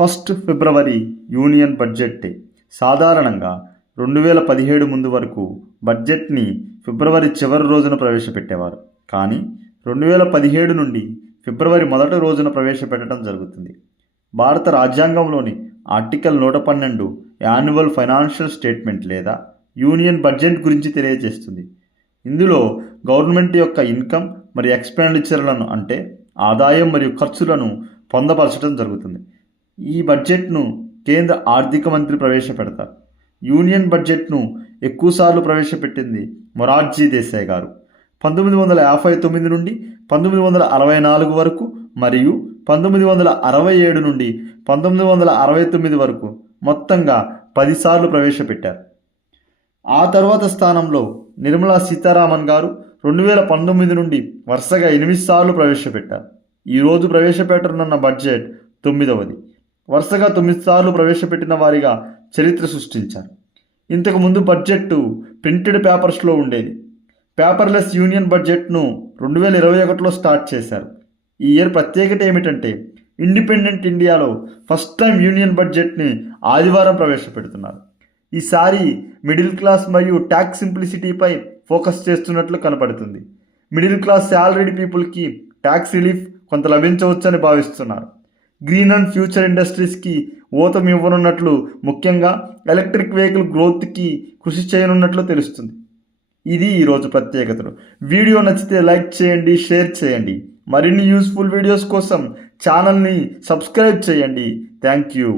First ఫిబ్రవరి union budget day. సాధారణంగా 2017 ముందు వరకు బడ్జెట్ని ఫిబ్రవరి చివరి రోజున ప్రవేశపెట్టేవారు. కానీ 2017 నుండి ఫిబ్రవరి మొదటి రోజున ప్రవేశపెట్టడం జరుగుతుంది. భారత రాజ్యాంగంలోని ఆర్టికల్ 112 యాన్యువల్ ఫైనాన్షియల్ స్టేట్మెంట్ లేదా యూనియన్ బడ్జెట్ గురించి తెలియజేస్తుంది. ఇందులో గవర్నమెంట్ యొక్క ఇన్కమ్ మరియు ఎక్స్పెండిచర్లను అంటే ఆదాయం మరియు ఖర్చులను పొందపరచడం జరుగుతుంది. ఈ బడ్జెట్ను కేంద్ర ఆర్థిక మంత్రి ప్రవేశపెడతారు. యూనియన్ బడ్జెట్ను ఎక్కువసార్లు ప్రవేశపెట్టింది మొరార్జీ దేశాయ్ గారు 1959 నుండి 1964 వరకు మరియు 1967 నుండి 1969 వరకు మొత్తంగా 10 సార్లు ప్రవేశపెట్టారు. ఆ తర్వాత స్థానంలో నిర్మలా సీతారామన్ గారు 2019 నుండి వరుసగా 8 సార్లు ప్రవేశపెట్టారు. ఈరోజు ప్రవేశపెట్టనున్న బడ్జెట్ 9వది. వరుసగా 9 సార్లు ప్రవేశపెట్టిన వారిగా చరిత్ర సృష్టించారు. ఇంతకుముందు బడ్జెట్ ప్రింటెడ్ పేపర్స్లో ఉండేది. పేపర్లెస్ యూనియన్ బడ్జెట్ను 2021లో స్టార్ట్ చేశారు. ఈ ఇయర్ ప్రత్యేకత ఏమిటంటే ఇండిపెండెంట్ ఇండియాలో ఫస్ట్ టైం యూనియన్ బడ్జెట్ని ఆదివారం ప్రవేశపెడుతున్నారు. ఈసారి మిడిల్ క్లాస్ మరియు ట్యాక్స్ సింప్లిసిటీపై ఫోకస్ చేస్తున్నట్లు కనపడుతుంది. మిడిల్ క్లాస్ శాలరీడ్ పీపుల్కి ట్యాక్స్ రిలీఫ్ కొంత లభించవచ్చని భావిస్తున్నారు. గ్రీన్ అండ్ ఫ్యూచర్ ఇండస్ట్రీస్కి ఊతం ఇవ్వనున్నట్లు, ముఖ్యంగా ఎలక్ట్రిక్ వెహికల్ గ్రోత్కి కృషి చేయనున్నట్లు తెలుస్తుంది. ఇది ఈరోజు ప్రత్యేకతలు. వీడియో నచ్చితే లైక్ చేయండి, షేర్ చేయండి. మరిన్ని యూస్ఫుల్ వీడియోస్ కోసం ఛానల్ని సబ్స్క్రైబ్ చేయండి. Thank you.